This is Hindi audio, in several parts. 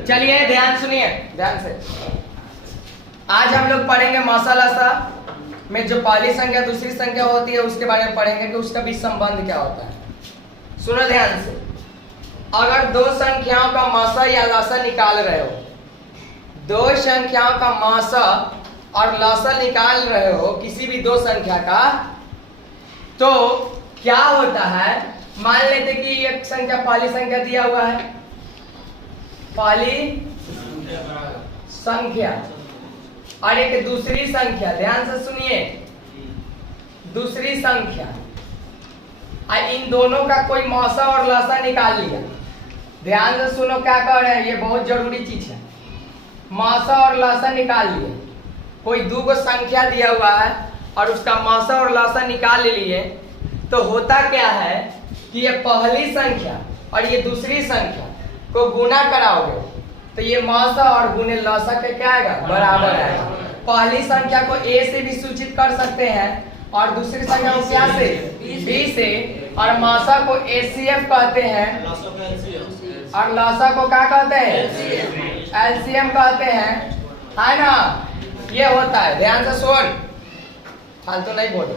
चलिए ध्यान सुनिए, ध्यान से। आज हम लोग पढ़ेंगे मौसा में जो पहली संख्या दूसरी संख्या होती है उसके बारे में पढ़ेंगे कि उसका बीच संबंध क्या होता है। सुनो ध्यान से। अगर दो संख्याओं का मौसा या लसा निकाल रहे हो, दो संख्याओं का मौसा और लसा निकाल रहे हो किसी भी दो संख्या का, तो क्या होता है, मान लेते कि एक संख्या पहली संख्या दिया हुआ है, पहली संख्या और एक दूसरी संख्या, ध्यान से सुनिए, दूसरी संख्या, इन दोनों का कोई मौसा और लसा निकाल लिया। ध्यान से सुनो क्या कर रहे हैं, ये बहुत जरूरी चीज है। मौसा और लसा निकाल लिए, कोई दो को संख्या दिया हुआ है और उसका मौसा और लसा निकाल लिए, तो होता क्या है कि ये पहली संख्या और ये दूसरी संख्या को गुना कराओगे तो ये मौसा और गुने लसा के क्या आएगा, बराबर आएगा। पहली संख्या को a से भी सूचित कर सकते हैं और दूसरी संख्या को क्या से, b से, और मौसा को HCF कहते हैं और लसा को क्या कहते हैं, LCM कहते हैं, है ना। ये होता है, ध्यान से सुन, फालतू नहीं बोलो।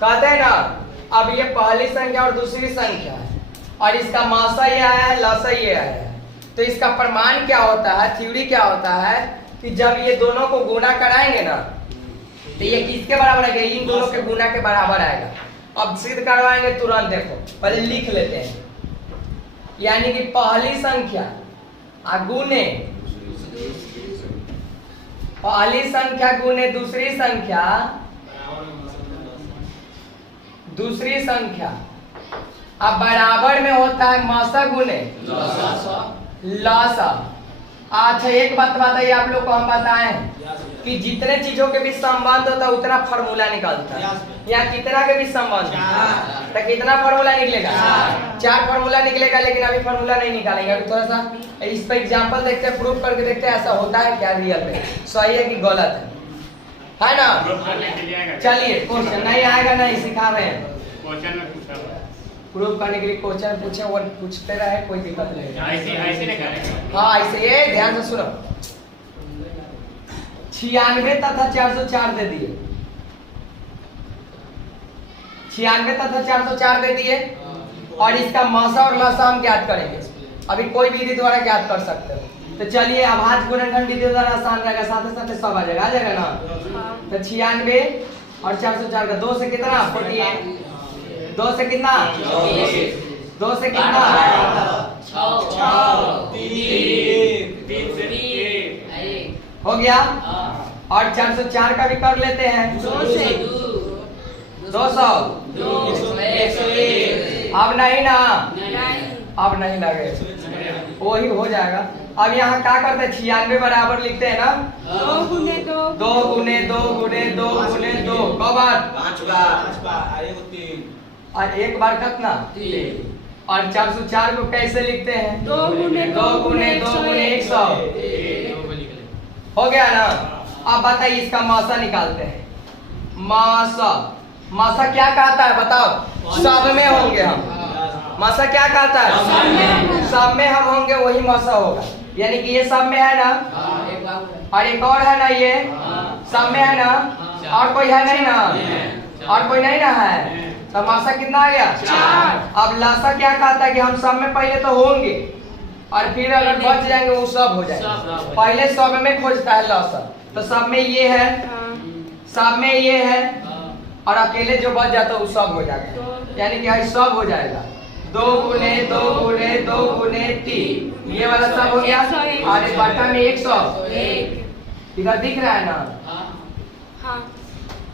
कहते हैं ना, अब ये पहली संख्या और दूसरी संख्या है और इसका मौसा ये आया है, लसा ये आया है, तो इसका प्रमाण क्या होता है, थ्योरी क्या होता है कि जब ये दोनों को गुना कराएंगे ना तो ये किसके बराबर आएगा, इन दोनों के गुना के बराबर आएगा। अब सिद्ध करवाएंगे तुरंत, देखो पहले लिख लेते हैं। यानी कि पहली संख्या गुने, पहली संख्या गुने दूसरी संख्या, दूसरी संख्या अब बराबर में होता है मौसा गुने लसा। अच्छा एक बात बताइए आप लोग को, हम बताएं कि जितने चीजों के बीच संबंध होता है उतना फार्मूला निकलता है। यहाँ कितना के बीच संबंध, तो कितना फार्मूला निकलेगा, 4 फार्मूला निकलेगा। लेकिन अभी फार्मूला नहीं निकालेंगे, अभी थोड़ा सा इस पर एग्जांपल देखते हैं, प्रूफ करके देखते हैं ऐसा होता है क्या रियल में, सही है कि गलत है ना। चलिए क्वेश्चन नहीं आएगा, नहीं सिखा रहे हैं, प्रूफ करने के लिए क्वेश्चन पूछे, वो पूछते रहे, कोई दिक्कत नहीं। हाँ ऐसे, ये ध्यान से सुनो। 96 तथा 404 दे दिए, 96 तथा 404 दे दिए और इसका मौसा और लसा हम ज्ञात करेंगे। अभी कोई विधि द्वारा ज्ञात कर सकते हो, तो चलिए अभाज्य गुणनखंड विधि द्वारा आसान रहेगा, साथ साथ सब आ जाएगा ना। तो 96 और 404 का 2 से कितना, 48, 2 से कितना, 2 से कितना, 3 हो गया। और 404 का भी कर लेते हैं, 200, अब नहीं ना, अब नहीं लगे, वही हो जाएगा। अब यहाँ क्या करते हैं, 96 बराबर लिखते हैं ना, 2 गुने 2 गुने 2 गुने 2 गुने 2, कब बार 5 बार, और एक बार कितना, 3। और 404 को कैसे लिखते हैं, 2 गुने 2 गुने 2 गुने 100, हो गया ना। अब बताइए इसका मौसा निकालते हैं। मौसा, मौसा क्या कहता है बताओ, सब में होंगे हम, मौसा क्या कहता है, सब में हम होंगे वही मौसा होगा। यानी कि ये सब में है ना, और एक और है ना, ये सब में है ना, और कोई है नहीं ना, और कोई नहीं ना है, तो मौसा कितना आ गया, 4। अब लसा क्या कहता है कि हम सब में पहले तो होंगे और फिर अगर बच जाएंगे वो सब हो जाएगा। पहले सब में खोजता है लसा, तो सब में ये है, सब में ये है, और अकेले जो बच जाता है वो सब हो जाता है। यानी कि सब हो जाएगा, 2 गुने 2 गुने 2 गुने 3, ये वाला सब हो गया। और इस बट्टा में 100, इधर दिख रहा है ना,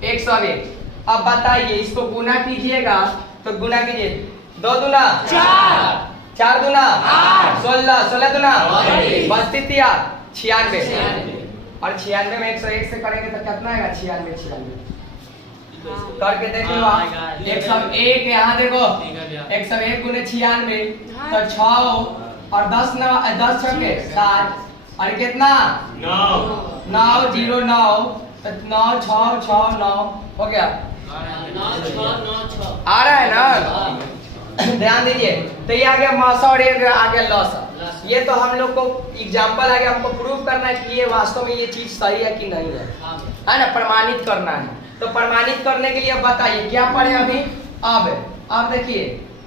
101। अब बताइए इसको गुना कीजिएगा, तो गुना कीजिए, 2 दूना 4, 4 दूना 8, 16, 16 दूना 32, 96, और 96 में 101 से करेंगे तो कितना आएगा, 96 करके देख लो आप। 101 यहाँ देखो, 101 गुने 96, तो 6 और 10 छक्के 7, और कितना 9 0 9, तो 9 6 6 9 हो गया, आ रहा है ना। ध्यान दीजिए, तो ये आ गया मौसा और ये आ गया लसा। ये तो हम लोग को एग्जाम्पल आगे हमको प्रूव करना है कि ये वास्तव में ये चीज सही है कि नहीं है ना, प्रमाणित करना है। तो प्रमाणित करने के लिए अब बताइए क्या पढ़े अभी। अब देखिए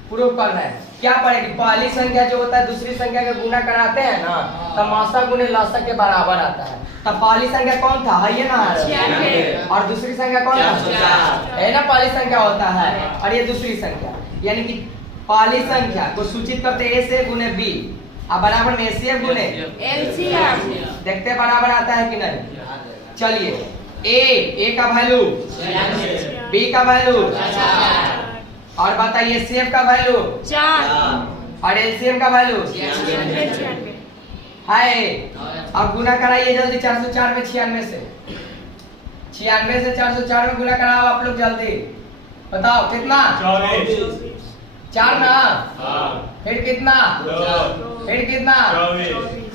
प्रूव करना है क्या पढ़ेगी। पहली संख्या जो होता है दूसरी संख्या का गुना कराते हैं ना, तो मासा गुने लसा के बराबर आता है। तब पहली संख्या कौन था, है ये ना, और दूसरी संख्या कौन था, है ना, पहली संख्या होता है और ये दूसरी संख्या। यानी कि पहली संख्या को सूचित करते ए से गुने बी और बराबर में एसीएफ गुने एलसीएम। देखते बराबर आता है कि नहीं। चलिए ए का वैल्यू, बी का वैल्यू और बताइए एसीएफ का वैल्यू 4 और एलसीएम का वैल्यू है। अब गुना कराइए जल्दी 404 में 96 से 404 में गुना कराओ आप लोग जल्दी। बताओ कितना, 4 ना, फिर कितना, फिर कितना,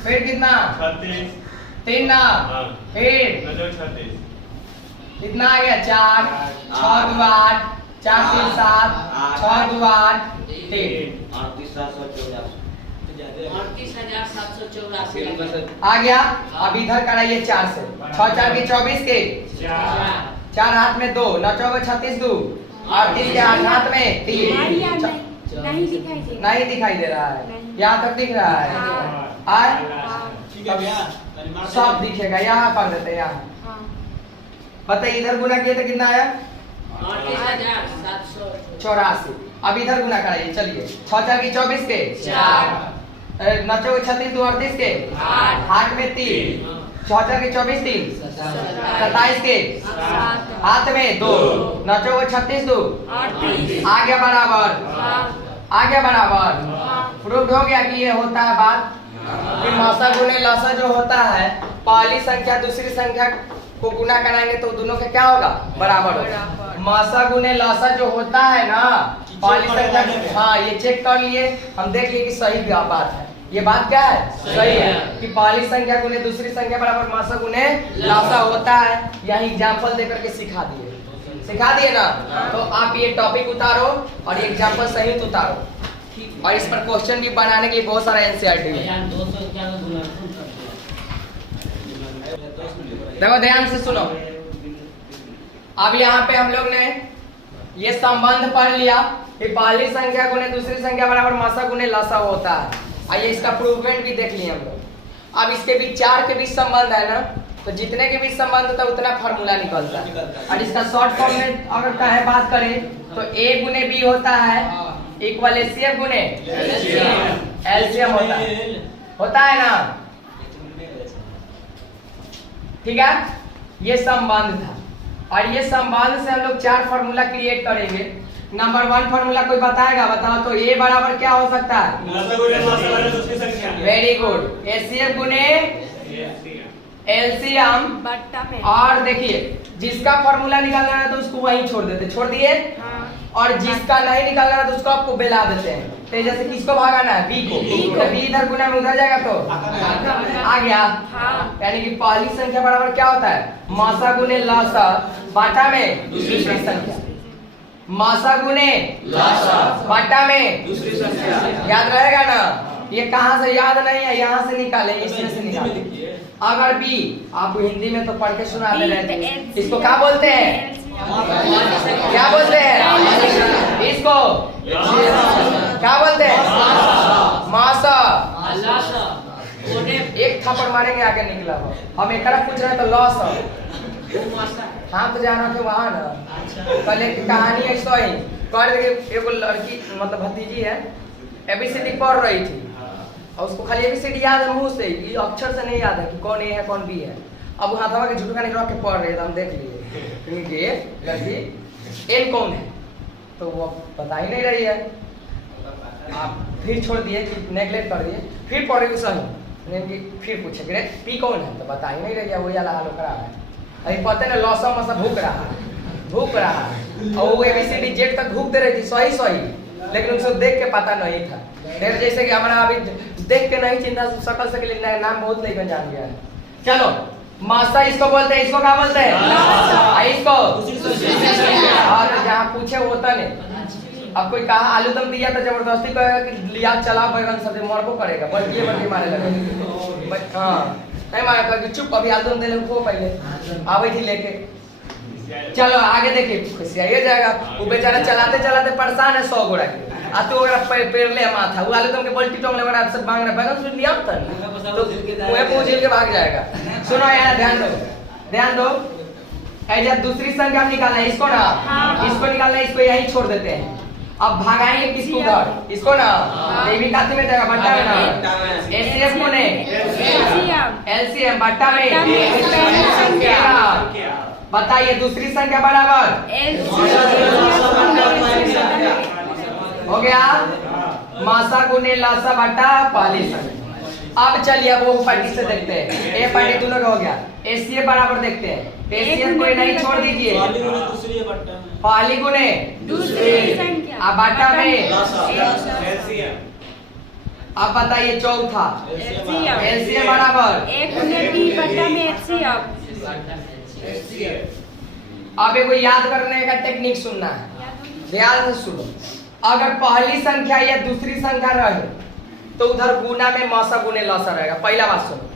फिर कितना, 3 ना, फिर कितना आ गया 4, 6 2 8, 4 3 7, 6 2 8 3, 38,784 आ गया। अब इधर कराइए 4 से 6 4 के 24 के 4 हाथ में 2 9 4 36 2 और 3 के हाथ में 3 नहीं दिखाई दे रहा है, यहाँ तक दिख रहा है सब दिखेगा। यहाँ कर देते हैं यहाँ। बताइए इधर गुना किए तो कितना आया 84। अब इधर गुना कराइए चलिए 6 4 की 24 के 9 4 36 2 38 के 8 में 3 6 4 के 24 3 27 के हाथ में 2 9 4 36 2 आ गया बराबर, आ गया बराबर। प्रूव हो गया कि ये होता है बात कि मौसा गुने लसा जो होता है पहली संख्या दूसरी संख्या को गुना कराएंगे तो दोनों का क्या होगा, बराबर होगा। मौसा गुने लसा जो होता है ना पहली संख्या, हाँ ये चेक कर लिए हम, देख लिए कि सही बात है। ये बात क्या है, सही है कि पहली संख्या गुने दूसरी संख्या बराबर मौसा गुने लसा होता है। यही एग्जाम्पल देकर के सिखा दिए ना। तो आप ये टॉपिक उतारो और ये एग्जाम्पल सही उतारो और इस पर क्वेश्चन भी बनाने के लिए बहुत सारा एनसीईआरटी है। देखो ध्यान से सुनो। अब यहाँ पे हम लोग ने ये संबंध पढ़ लिया कि पहली संख्या गुने दूसरी संख्या बराबर मौसा गुने लसा होता है। आइए इसका प्रूवमेंट भी देख लिए हम लोग। अब इसके बीच 4 के बीच संबंध है ना, तो जितने के बीच संबंध होता है उतना फार्मूला निकलता है। और इसका शॉर्ट फॉर्म में अगर कहे बात करें तो ए गुने बी होता है इक्वल एसीएफ गुने एलसीएम होता है ना, ठीक है। ये संबंध था और ये संबंध से हम लोग 4 फार्मूला क्रिएट करेंगे। नंबर 1 फार्मूला कोई बताएगा, बताओ तो ए बराबर क्या हो सकता है, वेरी गुड, एसीएफ गुने एलसीएम। और देखिए जिसका फार्मूला निकालना है तो उसको वहीं छोड़ दिए और जिसका नहीं निकालना है तो उसको आपको बेला देते हैं। तो जैसे किसको भागाना है, बी को, तो बी इधर गुना में उधर जाएगा तो आ गया। यानी कि पहली संख्या बराबर क्या होता है, मौसा गुने लसा बाटा में दूसरी संख्या, मौसा गुने बाटा में दूसरी संख्या। याद रहेगा ना, ये कहाँ से याद नहीं है, यहाँ से निकाले, इसमें से निकाले। अगर बी आप हिंदी में तो पढ़ के सुना दे रहे थे, इसको क्या बोलते हैं, क्या बोलते हैं, इसको क्या बोलते हैं, मौसा। एक थप्पड़ मारेंगे आगे निकला हो। हम एक पूछ रहे तो लॉस हाँ तो जाना थे वहाँ ना। कल एक कहानी ऐसा ही कर, एगो लड़की मतलब भतीजी है एबीसीडी पढ़ रही थी और उसको खाली एबीसीडी याद है मुंह से, ये अक्षर से नहीं याद है कि कौन ए है कौन बी है। अब वो हाथवा के झुटका नहीं रख के पढ़ रहे थे, हम देख लिए लड़की एन कौन है तो वो बता ही नहीं रही है। आप फिर छोड़ दिए कि नेगलेक्ट कर दिए, फिर पढ़े भी सही, फिर पूछे पी कौन है तो बता ही नहीं रही है, वही हाल करा है। अभी पता ना लौसा मसा भूख रहा है और वो एबीसीडी जेड तक भूख दे रही थी सही, लेकिन उसको देख के पता नहीं था। फिर जैसे कि हमारा अभी देख के नहीं चिंता सकल से के नाम बहुत लेकर जान गया है। चलो मासा इसको बोलते हैं, इसको क्या बोलते हैं, इसको हाँ तो जहाँ पूछे वो होता नहीं। अब कोई कहा आलू दम दिया तो जबरदस्ती कहेगा कि लिया चला बैगन सब्जी मरबो करेगा, बल्कि मारे लगे। हाँ नहीं मारा कि चुप अभी आलू दम दे ले खो पहले आवे थी लेके। चलो आगे देखिए खुशियाई जाएगा। वो बेचारा चलाते चलाते परेशान है 100 घोड़ा के आ तू अगर पेड़ ले माथा वो आलू दम के बल्टी टोंग ले बड़ा सब मांग रहा बैगन सुन लिया तो मुझे पूछ के भाग जाएगा। सुनो यार ध्यान दो ऐसा दूसरी संख्या हम निकालना है इसको ना, इसको निकालना है, इसको यहीं छोड़ देते हैं। अब भागाएंगे किसको उधर, इसको ना ये भी खाते में जाएगा बट्टा में ना। एचसीएफ को ने एलसीएम बट्टा में बताइए दूसरी संख्या बराबर हो गया मासा गुने लासा बट्टा पहली संख्या। अब चलिए वो पार्टी से देखते हैं, ए पार्टी दोनों का हो गया। एसीए बराबर देखते हैं, एसीए को नहीं छोड़ दीजिए, पहली गुने दूसरी संख्या अब बट्टा में अब बताइए चौथा एलसीएम बराबर एक गुने बी बट्टा में एचसीएफ। अब एगो याद करने का टेक्निक सुनना है, ध्यान से सुनो। अगर पहली संख्या या दूसरी संख्या रहे तो उधर गुना में मौसा गुने लौसा रहेगा। पहला बात सुनो,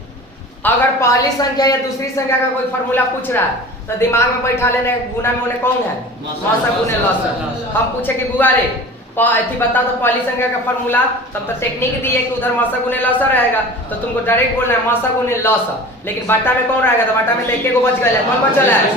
अगर पहली संख्या या दूसरी संख्या का कोई फॉर्मूला पूछ रहा है तो दिमाग में बैठा लेने गुना में उन्हें कौन है मौसा गुने लौसा। हम पूछे कि बुआ रे बता दो पहली संख्या का फॉर्मूला, तब तो टेक्निक दी है कि उधर मौसा गुने लौसा रहेगा तो तुमको डायरेक्ट बोलना है मौसा गुने लौसा। लेकिन बट्टा में कौन रहेगा तो बट्टा में एक को बच गया, कौन बचा है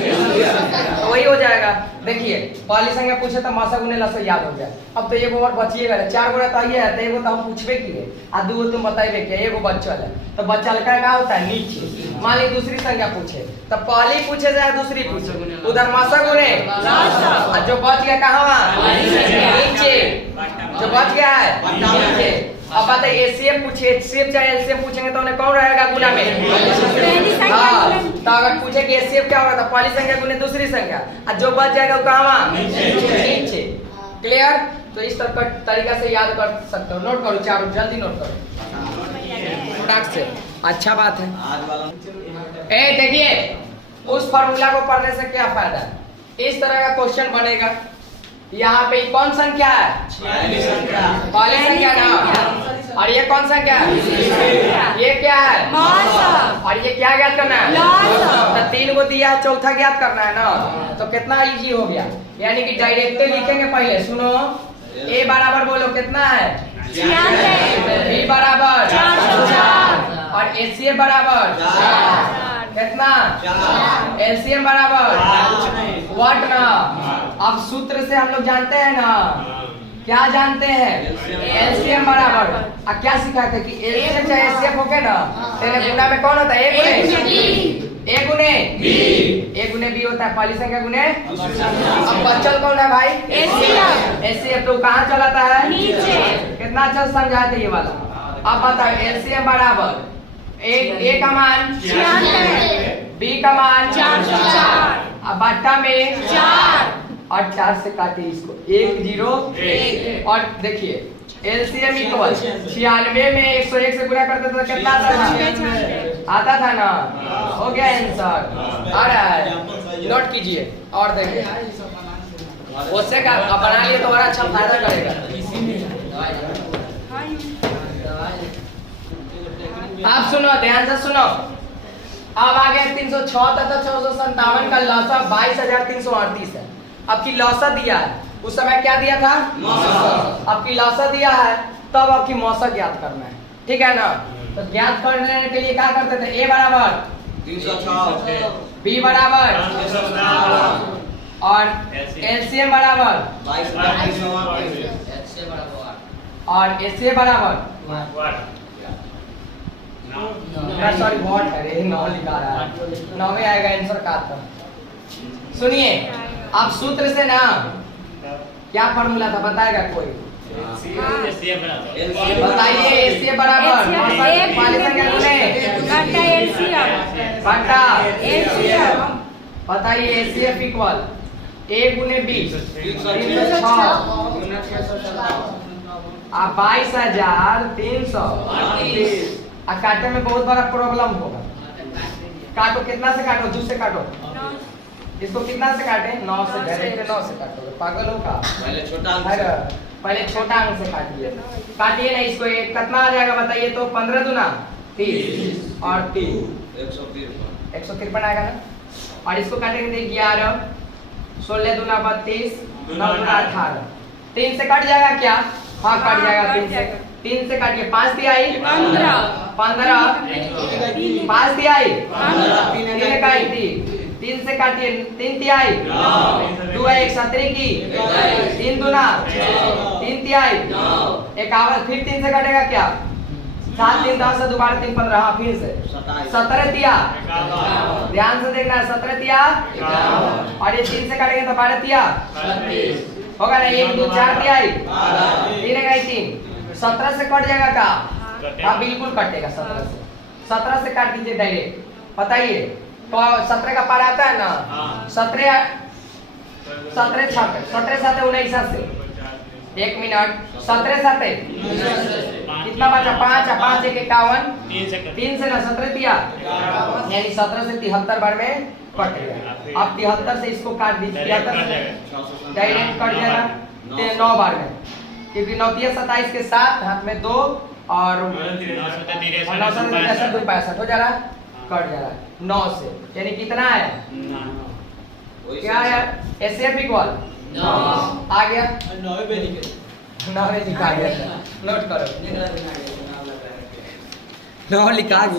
तो वही हो जाएगा। देखिए पहली संख्या पूछे तो मौसा गुने लौसा याद हो गया। अब तो एगो और बचिएगा, 4 गुना तो आइए है तो एगो तो हम पूछबे किए आ दो तुम बताइए क्या एगो बच्चल है तो बच्चल का क्या होता है नीचे। मान ली दूसरी संख्या पूछे तो पहली पूछे जाए दूसरी पूछे उधर मौसा गुने और जो बच गया कहाँ नीचे, जो बच गया है नीचे। अब बताइए एसीएफ पूछे एचसीएफ चाहे एलसीएम पूछेंगे तो उन्हें कौन रहेगा गुना में। हाँ तो अगर पूछे कि एचसीएफ क्या होगा तो पहली संख्या गुने दूसरी संख्या और जो बच जाएगा वो कहाँ नीचे। क्लियर? तो इस तरीका से याद कर सकते हो। नोट करो चारों जल्दी नोट करो फटाक से, अच्छा बात है। ए देखिए उस फॉर्मूला को पढ़ने से क्या फायदा है, इस तरह का क्वेश्चन बनेगा। यहाँ पे कौन संख्या है पहली संख्या ना, और ये कौन संख्या है ये क्या है और ये क्या ज्ञात करना है तो 3 को दिया है चौथा ज्ञात करना है ना। तो कितना इजी हो गया, यानी कि डायरेक्टली लिखेंगे। पहले सुनो ए बराबर बोलो कितना है बी बराबर और एसीए बराबर कितना एलसीएम बराबर व्हाट ना। अब सूत्र से हम लोग जानते हैं ना, क्या जानते हैं एलसीएम बराबर। अब क्या सिखाते कि एलसीएम चाहे एचसीएफ होके ना तेरे गुना में कौन होता है ए गुने बी होता है पहली संख्या गुने। अब बच्चल कौन है भाई एचसीएफ तो कहाँ चलाता है नीचे। कितना अच्छा समझाते ये वाला। अब बताओ एलसीएम बराबर ए का मान बी का मान 4 अब बट्टा में 4 और 4 से काटे इसको 1 0 1। और देखिए एलसीएम इक्वल 96 में 101 से गुणा करते तो कितना आता था ना। हो गया आंसर आ रहा है, नोट कीजिए। और देखिए उससे का बना लिए तो और अच्छा फायदा करेगा। आप सुनो ध्यान से सुनो। अब आ गया 306 तथा 457 का लौसा 22,338 है। अब की लौसा दिया है, उस समय क्या दिया था अब की लौसा दिया है, तब अब की मौसा ज्ञात करना है, ठीक है ना। तो ज्ञात करने के लिए क्या करते थे ए बराबर 306 बी बराबर और एलसीएम बराबर और एचसीए बराबर सॉरी व्हाट है नौ लिखा रहा है, 9 में आएगा आंसर का। सुनिए आप सूत्र से ना क्या फॉर्मूला था बताएगा कोई बताइए। एचसीए बराबर बताइए एचसीएफ इक्वल ए गुने बी 306 आप 22,338। काटने में बहुत बड़ा प्रॉब्लम होगा। काटो कितना से काटो 2 से काटो इसको कितना से काटे? 9 से। डायरेक्ट 9 से काटोगे, पागल हो का? पहले छोटा अंक अरे, से। पहले छोटा अंक से काटिए। काटिए ना इसको, एक कितना आ जाएगा बताइए तो? 15 दूना 30 और 3 153 आएगा ना। और इसको काटेंगे तो 11 16 दूना 32 9 दूना 18। 3 से कट जाएगा क्या? हाँ कट जाएगा 3 से। 3 से काटिए, 5 तिहाई 15 5 तिहाई 3 इकाई 3 से काटिए, 3 तिहाई 2 1 17 की 3 दूना 3 तिहाई 51। फिर 3 से कटेगा क्या? 7 3 10 दोबारा 3 15। हाँ फिर से 17 तिया, ध्यान से देखना है, 17 तिया। और ये 3 से काटेंगे तो 12 तिया होगा ना। 1 2 4 तिहाई 3 इकाई 3। 17 से कट जाएगा का? हाँ बिल्कुल कटेगा 17 से। 17 से काट दीजिए डायरेक्ट। बताइए तो 17 का पार आता है ना? 17 17 7 19 से 1 मिनट 17 7 कितना बचा? 5 5 1 51 3 से ना 17 दिया, यानी 17 से 73 बार में कट गया। अब 73 से इसको काट दीजिए, 73 डायरेक्ट कट जाएगा 9 बार में, क्योंकि 9 27 के साथ हाथ में 2 और 9 65 हो जा रहा है, कट जा रहा है 9 से। यानी कितना है? क्या है? एसएफ इक्वल 9 आ गया। 9 लिखा गया, नोट करो 9 लिखा गया।